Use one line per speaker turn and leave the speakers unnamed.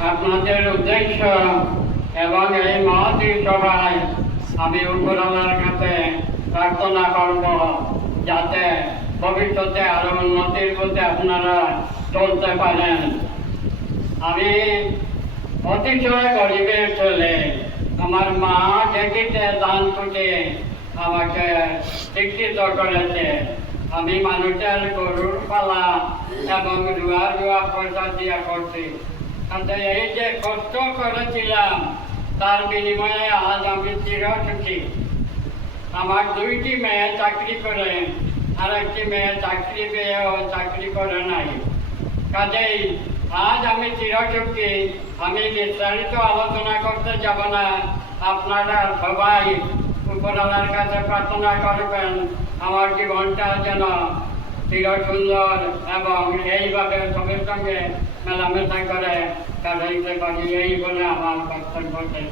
আপনাদের উদ্দেশ্য এবং এই মহতী সভায় আমি উপরওয়ালার কাছে প্রার্থনা করব যাতে ভবিষ্যতে আরও উন্নতির পথে আপনারা চলতে পারেন। আমি অতিশয় গরিবের ছেলে। আমার মা দেখিতে দান করে আমাকে শিক্ষিত করেছে। আমি মানুষের গরুর পালা এবং রুয়া রুয়া পয়সা দিয়া করছি। এই যে কষ্ট করেছিলাম, তার বিনিময়ে আজ আমি চির সুখী আমার দুইটি মেয়ে চাকরি করে আর একটি মেয়ে চাকরি পেয়েও চাকরি করে নাই। কাজেই আজ আমি চিরসুখী, আমি বিস্তারিত আলোচনা করতে যাব না। আপনারা সবাই উপরওয়ালার কাছে প্রার্থনা করবেন, আমার জীবনটা যেন চির সুন্দর এবং এইভাবে সঙ্গে সঙ্গে মেলামেশা করে কাটাইতে পারি এই বলে আমার বক্তব্য শেষ।